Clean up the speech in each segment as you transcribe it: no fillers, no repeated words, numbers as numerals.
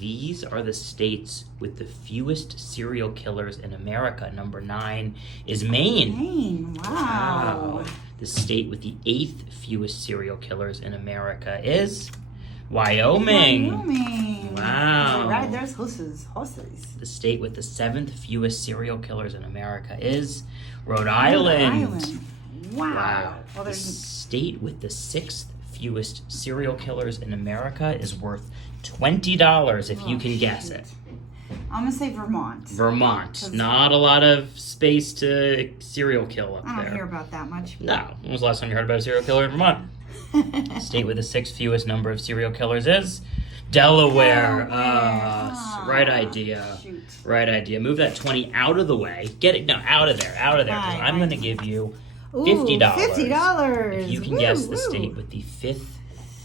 These are the states with the fewest serial killers in America. Number 9 is Maine. Maine, wow. The state with the 8th fewest serial killers in America is Wyoming. Wyoming. Wow. Right, there's horses. The state with the 7th fewest serial killers in America is Rhode Island. Wow. Well, The state with the 6th fewest serial killers in America is worth $20 if you can guess it. I'm going to say Vermont. Vermont. Not a lot of space to serial kill up there. I don't hear about that much. No. When was the last time you heard about a serial killer in Vermont? The state with the 6th fewest number of serial killers is Delaware. Right idea. Shoot. Right idea. Move that 20 out of the way. Get it out of there. Out of there. 'Cause I'm going to give you $50. $50. If you can guess the state with the 5th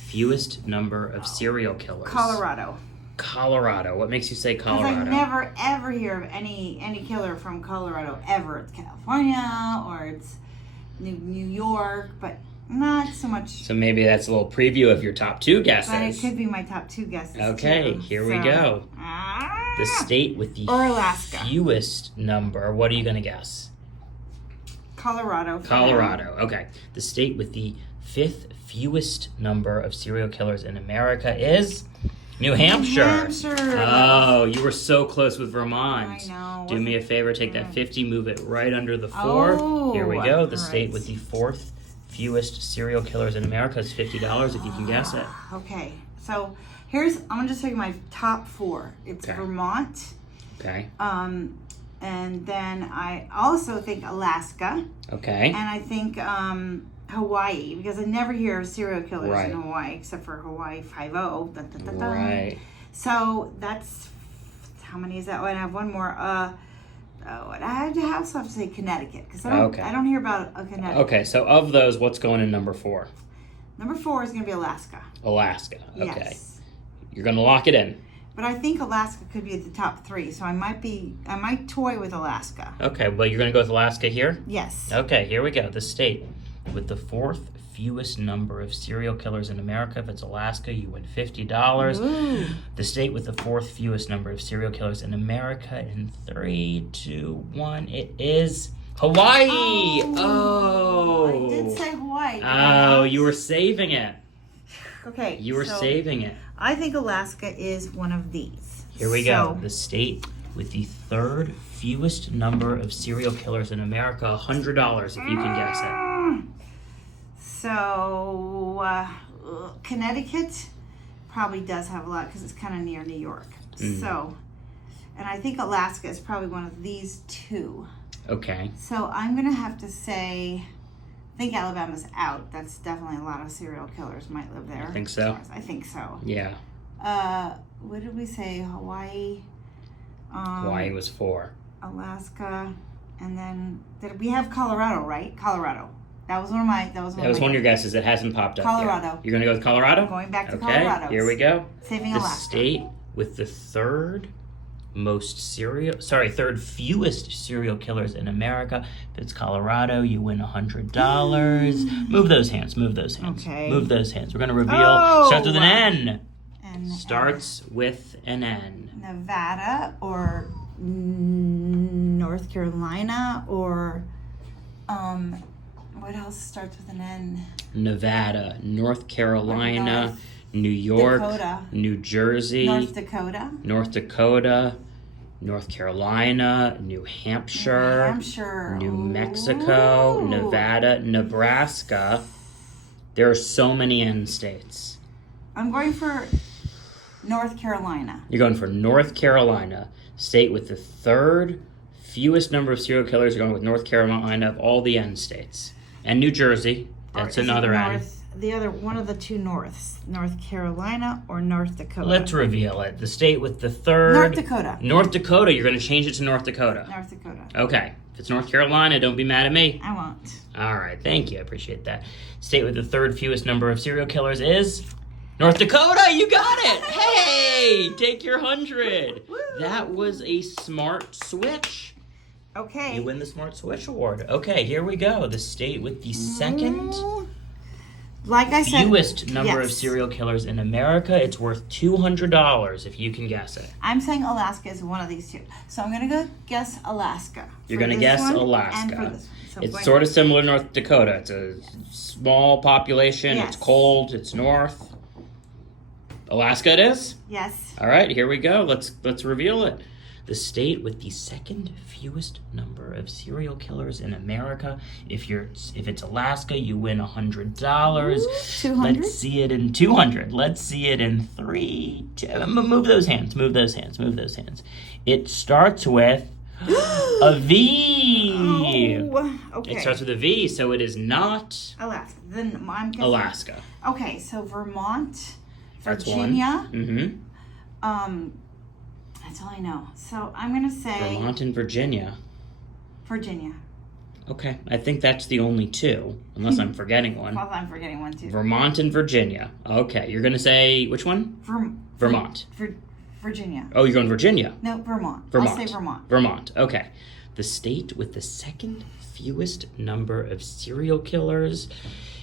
fewest number of serial killers. Colorado. Colorado. What makes you say Because Colorado? I never ever hear of any killer from Colorado ever. It's California or it's New York, but not so much. So maybe that's a little preview of your top 2 guesses. But it could be my top 2 guesses. Okay, too. here we go. The state with the Or Alaska. fewest number. What are you going to guess? Colorado. Colorado. Okay. The state with the 5th fewest number of serial killers in America is New Hampshire. New Hampshire. Oh, you were so close with Vermont. I know. Do me a favor, take that 50, move it right under the 4. Oh, Here we go. The all state right. with the 4th fewest serial killers in America is $50 if you can guess it. Okay. So I'm going to just tell you my top 4. It's Okay. Vermont. Okay. And then I also think Alaska. Okay. And I think Hawaii, because I never hear of serial killers Right. in Hawaii except for Hawaii 5-0. Dun, dun, dun, dun. Right. So that's, how many is that? Oh, and I have one more. I also have to say Connecticut, because I don't hear about a Connecticut. Okay, so of those, what's going in number 4? Number 4 is going to be Alaska. Alaska. Okay. Yes. You're going to lock it in. But I think Alaska could be at the top 3, so I might toy with Alaska. Okay, well, you're going to go with Alaska here? Yes. Okay, here we go. The state with the 4th fewest number of serial killers in America. If it's Alaska, you win $50. Ooh. The state with the 4th fewest number of serial killers in America. In 3, 2, 1, it is Hawaii. I did say Hawaii. Oh, you were saving it. Okay. You were saving it. I think Alaska is one of these. Here we go. The state with the 3rd fewest number of serial killers in America. $100 if you can guess it. So, Connecticut probably does have a lot because it's kind of near New York. So, and I think Alaska is probably one of these 2. Okay. So I'm going to have to say, I think Alabama's out. That's definitely a lot of serial killers might live there. I think so. I think so. Yeah. What did we say? Hawaii. Hawaii was 4. Alaska, and then we have Colorado, right? Colorado. That was one of my. That was one of your guesses that hasn't popped up Colorado. yet. You're going to go with Colorado? Going back to okay, Colorado. Here we go. Saving the Alaska. State with the 3rd fewest serial killers in America. If it's Colorado, you win $100. Move those hands. Move those hands. Okay. Move those hands. We're going to reveal. Starts with an N. Starts with an N. Nevada or North Carolina or what else starts with an N? Nevada, North Carolina, New York, Dakota. New Jersey, North Dakota, North Carolina, New Hampshire, New Mexico, Ooh. Nevada, Nebraska. There are so many N states. I'm going for North Carolina. You're going for North Carolina, state with the 3rd fewest number of serial killers. You're going with North Carolina of all the N states. And New Jersey. That's another N. The other one of the 2 Norths, North Carolina or North Dakota. Let's reveal it. The state with the 3rd. North Dakota. North Dakota. You're going to change it to North Dakota. North Dakota. Okay. If it's North Carolina, don't be mad at me. I won't. All right. Thank you. I appreciate that. State with the 3rd fewest number of serial killers is North Dakota. You got it. Hey, take your 100. Woo. That was a smart switch. Okay. You win the Smart Switch Award. Okay, here we go. The state with the 2nd like I said, fewest number of yes. serial killers in America. It's worth $200 if you can guess it. I'm saying Alaska is one of these two. So I'm going to go guess Alaska. You're going to guess And Alaska. for this one. So It's sort of similar to North Dakota. It's a small population. Yes. It's cold. It's north. Alaska it is? Yes. All right, here we go. Let's reveal it. The state with the second fewest number of serial killers in America. If it's Alaska, you win $100. 200? Let's see it in 200. Let's see it in 3. Move those hands. Move those hands. Move those hands. It starts with a V. Oh, okay. It starts with a V, so it is not Alaska. Then I'm guessing. Alaska. Okay, so Vermont, That's Virginia. one. That's all I know. So I'm gonna say Vermont and Virginia. Virginia. Okay, I think that's the only two, unless I'm forgetting one. Well, I'm forgetting one too. Vermont and Virginia. Okay, you're gonna say which one? Vermont. Virginia. Oh, you're going Virginia. No, Vermont. Vermont. I'll say Vermont. Vermont. Okay. The state with the second fewest number of serial killers.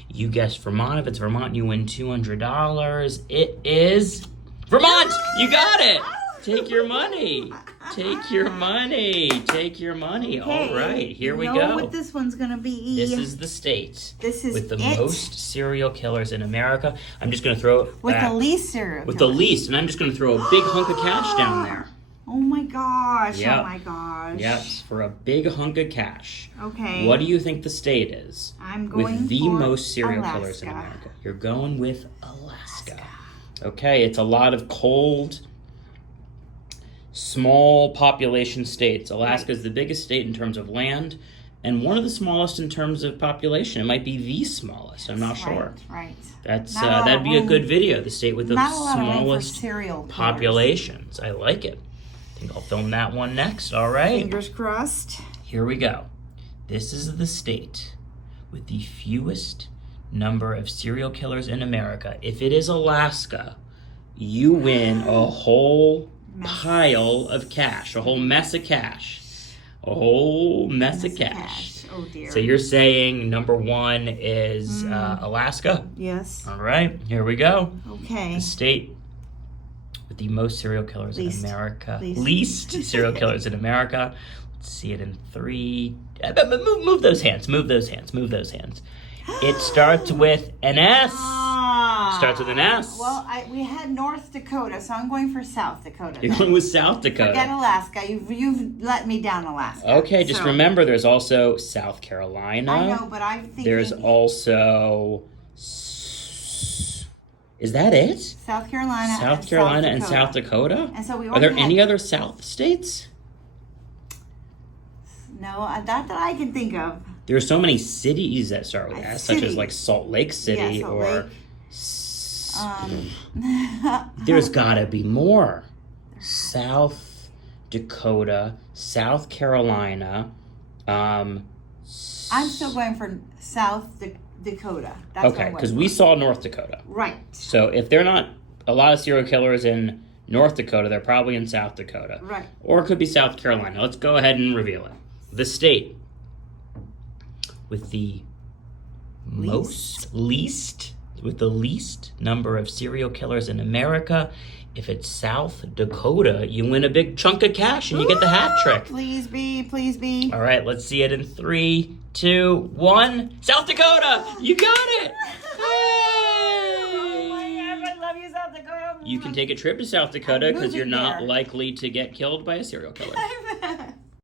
You guessed Vermont. If it's Vermont, you win $200. It is Vermont. You got it. Take your money. Take your money. Take your money. Okay. All right, here we know go. what this one's gonna be. This is the state This is with the it. most serial killers in America. I'm just going to throw it With back. the least serial With the killers. least, and I'm just going to throw a big hunk of cash down there. Oh my gosh. Yep. Oh my gosh. Yep, for a big hunk of cash. Okay. What do you think the state is? I'm going with the for most serial killers in Alaska. America. You're going with Alaska. Okay, it's a lot of cold, small population states. Alaska is the biggest state in terms of land and one of the smallest in terms of population. It might be the smallest. I'm not sure. Right. That's Not a lot that'd of be a room- good video. The state with the Not a lot of room for smallest serial killers. populations. I like it. I think I'll film that one next. All right. Fingers crossed. Here we go. This is the state with the fewest number of serial killers in America. If it is Alaska, you win a whole pile of cash, a whole mess of cash. A whole mess of cash. Oh dear. So you're saying number one is Alaska? Yes. All right, here we go. Okay. The state with the most serial killers Least. in America. Least. Least serial killers in America. Let's see it in 3. Move those hands. Move those hands. Move those hands. It starts with an S. Starts with an S. Well, we had North Dakota, so I'm going for South Dakota. You're then. going with South Dakota. Forget Alaska. You've let me down, Alaska. Okay, just So, remember there's also South Carolina. I know, but I think There's maybe also... Is that it? South Carolina. South Carolina and South Dakota? And so we Are there already any had- other South states? No, not that I can think of. There are so many cities that start with S, such as City. like Salt Lake City Yeah, Salt or... Lake. There's gotta be more. South Dakota, South Carolina. I'm still going for South Dakota. That's what Okay, I'm because going we for. saw North Dakota. Right. So if they're not a lot of serial killers in North Dakota, they're probably in South Dakota. Right. Or it could be South Carolina. Let's go ahead and reveal it. The state with the least number of serial killers in America. If it's South Dakota, you win a big chunk of cash and you get the hat trick. Please be, please be. All right, let's see it in 3, 2, 1. South Dakota! You got it! Oh my gosh, I love you, South Dakota. You can take a trip to South Dakota because moving you're not there. likely to get killed by a serial killer. I'm